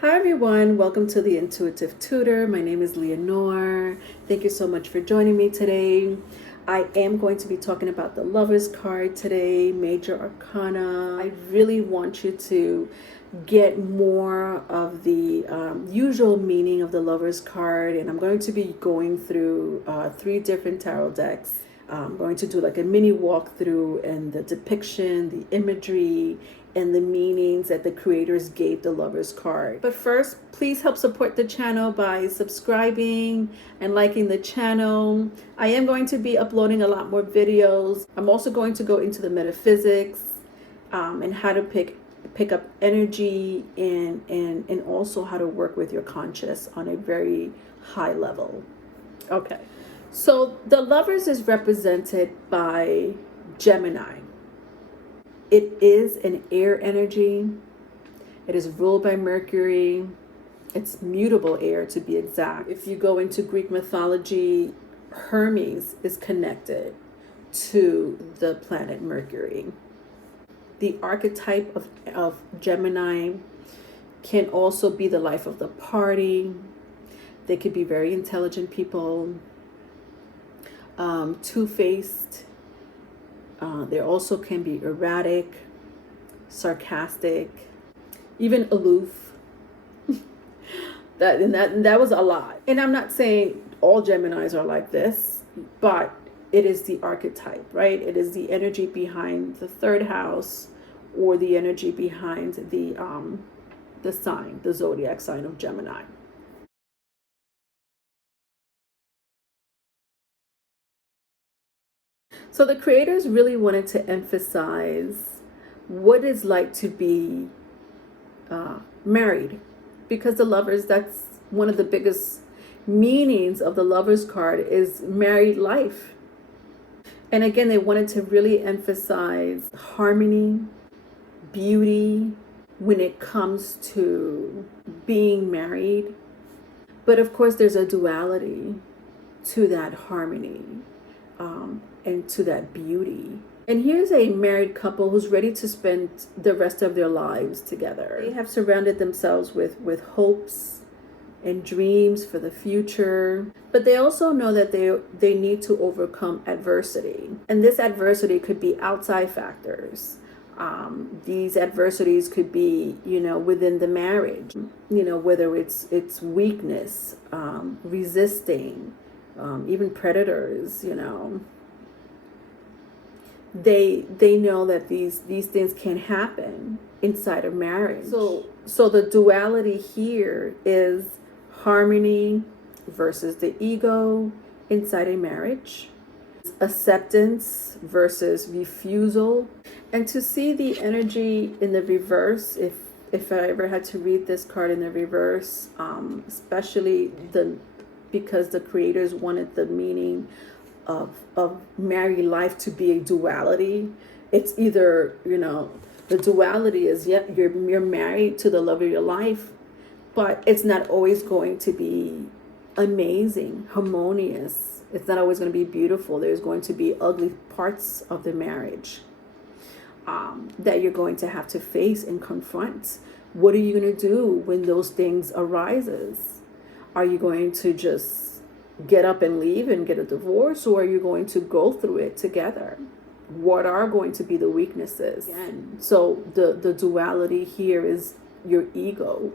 Hi everyone, welcome to the Intuitive Tutor. My name is Leonore. Thank you so much for joining me today. I am going to be talking about the Lover's card today, Major Arcana. I really want you to get more of the usual meaning of the Lover's card, and I'm going to be going through 3 different tarot decks. I'm going to do like a mini walkthrough and the depiction, the imagery, and the meanings that the creators gave the Lover's card. But first, please help support the channel by subscribing and liking the channel. I am going to be uploading a lot more videos. I'm also going to go into the metaphysics and how to pick up energy and also how to work with your conscious on a very high level. Okay. So the Lovers is represented by Gemini. It is an air energy. It is ruled by Mercury. It's mutable air, to be exact. If you go into Greek mythology, Hermes is connected to the planet Mercury. The archetype of Gemini can also be the life of the party. They could be very intelligent people, two-faced. They also can be erratic, sarcastic, even aloof. that was a lot. And I'm not saying all Geminis are like this, but it is the archetype, right? It is the energy behind the 3rd house, or the energy behind the sign, the zodiac sign of Gemini. So the creators really wanted to emphasize what it's like to be married, because the Lovers, that's one of the biggest meanings of the Lovers card, is married life. And again, they wanted to really emphasize harmony, beauty when it comes to being married. But of course, there's a duality to that harmony and to that beauty. And here's a married couple who's ready to spend the rest of their lives together. They have surrounded themselves with hopes and dreams for the future, but they also know that they need to overcome adversity. And this adversity could be outside factors. These adversities could be, within the marriage, whether it's weakness, resisting, even predators, They know that these things can happen inside of marriage. So the duality here is harmony versus the ego inside a marriage, acceptance versus refusal. And to see the energy in the reverse, if I ever had to read this card in the reverse, especially because the creators wanted the meaning of married life to be a duality. It's either, the duality is, you're married to the love of your life, but it's not always going to be amazing, harmonious. It's not always going to be beautiful. There's going to be ugly parts of the marriage that you're going to have to face and confront. What are you going to do when those things arises? Are you going to just get up and leave and get a divorce, or are you going to go through it together? What are going to be the weaknesses? Again, so the duality here is your ego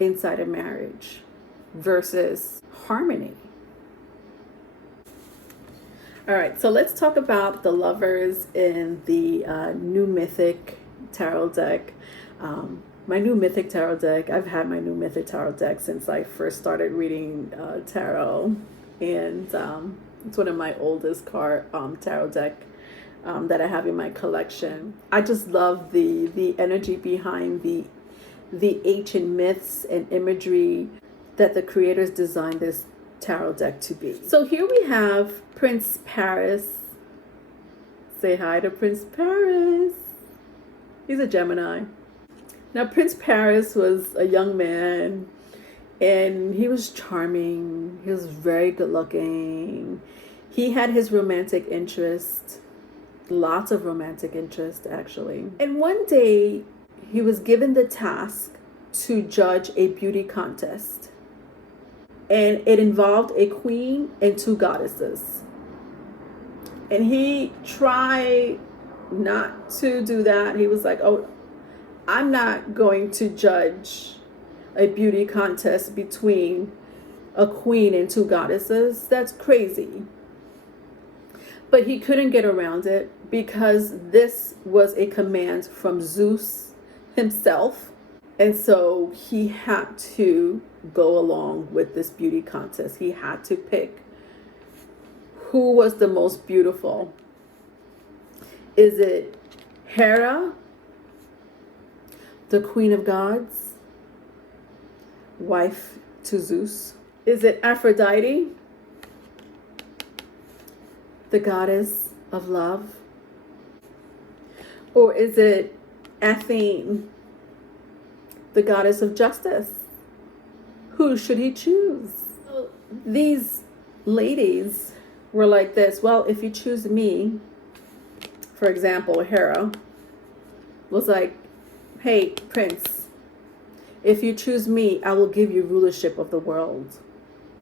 inside a marriage versus harmony. All right, so let's talk about the Lovers in the New Mythic Tarot deck. My New Mythic Tarot deck, I've had my New Mythic Tarot deck since I first started reading tarot. And it's one of my oldest tarot deck that I have in my collection. I just love the energy behind the ancient myths and imagery that the creators designed this tarot deck to be. So here we have Prince Paris. Say hi to Prince Paris. He's a Gemini. Now, Prince Paris was a young man, and he was charming. He was very good looking. He had his romantic interest, lots of romantic interest, actually. And one day, he was given the task to judge a beauty contest. And it involved a queen and two goddesses. And he tried not to do that. He was like, oh, I'm not going to judge a beauty contest between a queen and two goddesses. That's crazy. But he couldn't get around it because this was a command from Zeus himself. And so he had to go along with this beauty contest. He had to pick who was the most beautiful. Is it Hera, the queen of gods, wife to Zeus? Is it Aphrodite, the goddess of love? Or is it Athene, the goddess of justice? Who should he choose? So these ladies were like this. Well, if you choose me, for example, Hera was like, hey, prince, if you choose me, I will give you rulership of the world.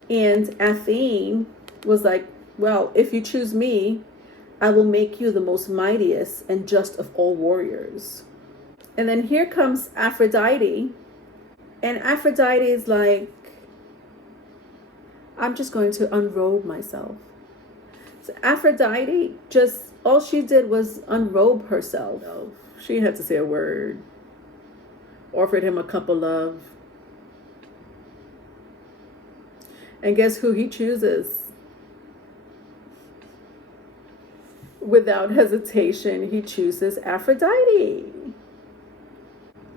And Athene was like, well, if you choose me, I will make you the most mightiest and just of all warriors. And then here comes Aphrodite. And Aphrodite is like, I'm just going to unrobe myself. So Aphrodite just, all she did was unrobe herself. She had to say a word. Offered him a cup of love. And guess who he chooses? Without hesitation, he chooses Aphrodite.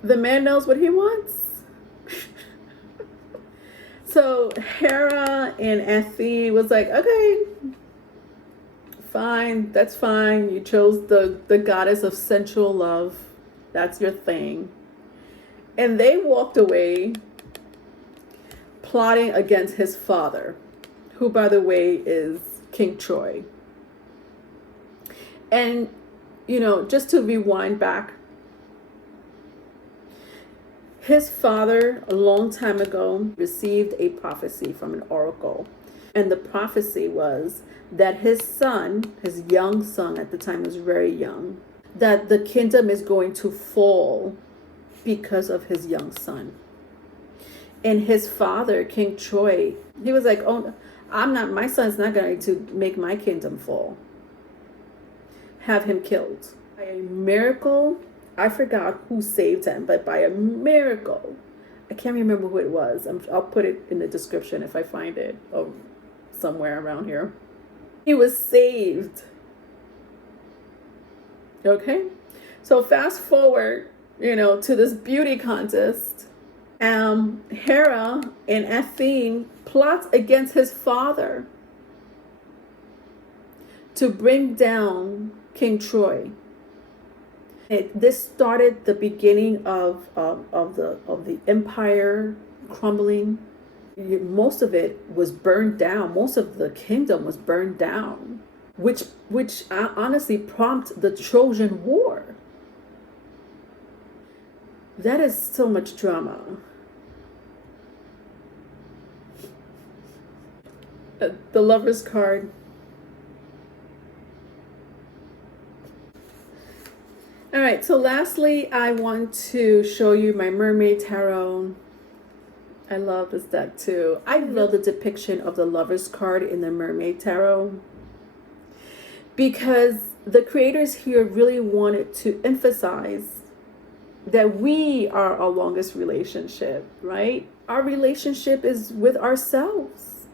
The man knows what he wants. So Hera and Athene was like, okay, fine, that's fine. You chose the goddess of sensual love. That's your thing. And they walked away plotting against his father, who, by the way, is King Troy. And, you know, just to rewind back, his father, a long time ago, received a prophecy from an oracle. And the prophecy was that his son, his young son at the time was very young, that the kingdom is going to fall because of his young son. And his father, King Troy, he was like, oh, my son's not going to make my kingdom fall. Have him killed. By a miracle, I forgot who saved him, but by a miracle, I can't remember who it was. I'll put it in the description if I find it somewhere around here. He was saved. Okay? So fast forward, to this beauty contest. Hera and Athene plots against his father to bring down King Troy. This started the beginning of the empire crumbling. Most of it was burned down. Most of the kingdom was burned down, which honestly prompted the Trojan War. That is so much drama. The Lover's card. All right, so lastly, I want to show you my Mermaid Tarot. I love this deck too. I love the depiction of the Lover's card in the Mermaid Tarot because the creators here really wanted to emphasize that we are our longest relationship, right? Our relationship is with ourselves.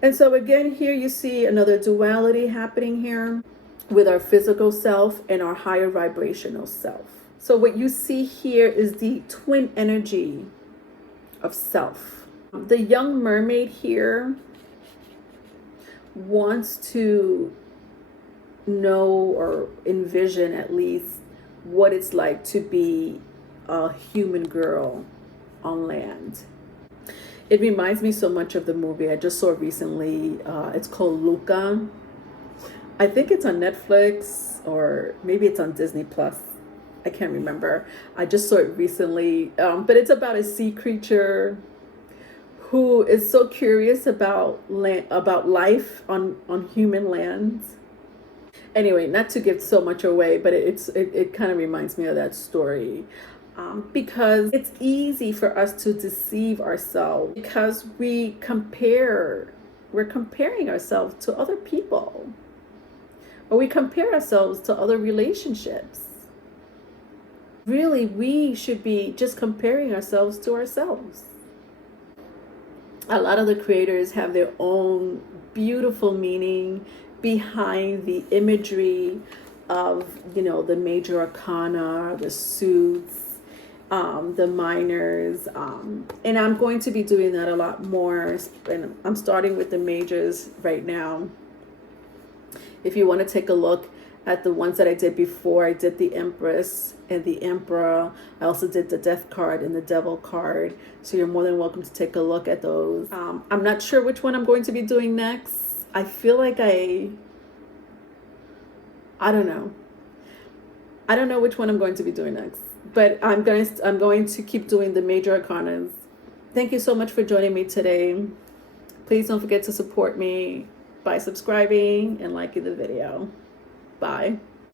And so again, here you see another duality happening here with our physical self and our higher vibrational self. So what you see here is the twin energy of self. The young mermaid here wants to know or envision at least what it's like to be a human girl on land. It reminds me so much of the movie I just saw recently. It's called Luca. I think it's on Netflix or maybe it's on Disney Plus. I can't remember. I just saw it recently. But it's about a sea creature who is so curious about about life on human lands. Anyway, not to give so much away, but it kind of reminds me of that story. Because it's easy for us to deceive ourselves because we're comparing ourselves to other people, or we compare ourselves to other relationships. Really, we should be just comparing ourselves to ourselves. A lot of the creators have their own beautiful meaning behind the imagery of, the major arcana, the suits, the minors, and I'm going to be doing that a lot more. And I'm starting with the majors right now. If you want to take a look at the ones that I did before, I did the Empress and the Emperor. I also did the Death card and the Devil card. So you're more than welcome to take a look at those. I'm not sure which one I'm going to be doing next. I feel like I don't know. I don't know which one I'm going to be doing next. But I'm going to keep doing the major arcanas. Thank you so much for joining me today. Please don't forget to support me by subscribing and liking the video. Bye.